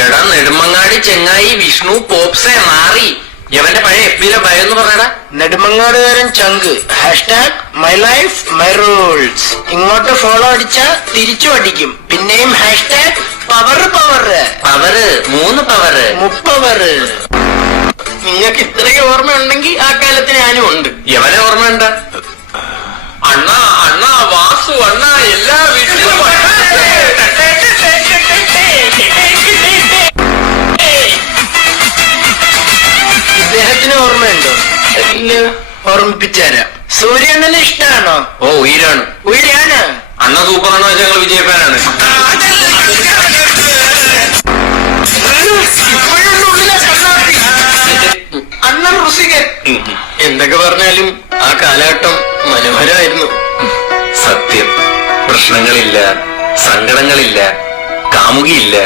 എടാ നെടുമങ്ങാടി ചെങ്ങായി വിഷ്ണു പോപ്സെ മാറി. എവന്റെ പഴയ എപ്പിയിലെ ഭയം എന്ന് പറഞ്ഞടാ. നെടുമങ്ങാടുകാരൻ ചങ്ക് #MyLifeMyRules. ഇങ്ങോട്ട് ഫോളോ അടിച്ചാ തിരിച്ചു അടിക്കും. പിന്നെയും #പവർ. Power 3 power. മുപ്പവറ്. നിങ്ങൾക്ക് ഇത്രയും ഓർമ്മയുണ്ടെങ്കിൽ ആ കാലത്ത് ഞാനും ഉണ്ട്. എവനെ ഓർമ്മയുണ്ട? അണ്ണാ അണ്ണാ വാസു അണ്ണാ എല്ലാ വീട്ടിലും ഇദ്ദേഹത്തിന് ഓർമ്മയുണ്ടോ? ഇല്ല. ഓർമ്മിപ്പിച്ചുതരാം. സൂര്യണ്ണന് ഇഷ്ടമാണോ? ഓ ഉയരാണ്. ഉയരാണ്. അണ്ണ സൂപ്പറാണോ വെച്ചാൽ ഞങ്ങൾ വിജയഫാനാണ്. അണ്ണൻ ഋഷികൻ. എന്തൊക്കെ പറഞ്ഞാലും ആ കാലഘട്ടം മനോഹരമായിരുന്നു. സത്യം. പ്രശ്നങ്ങളില്ല, സങ്കടങ്ങളില്ല, കാമുകിയില്ല.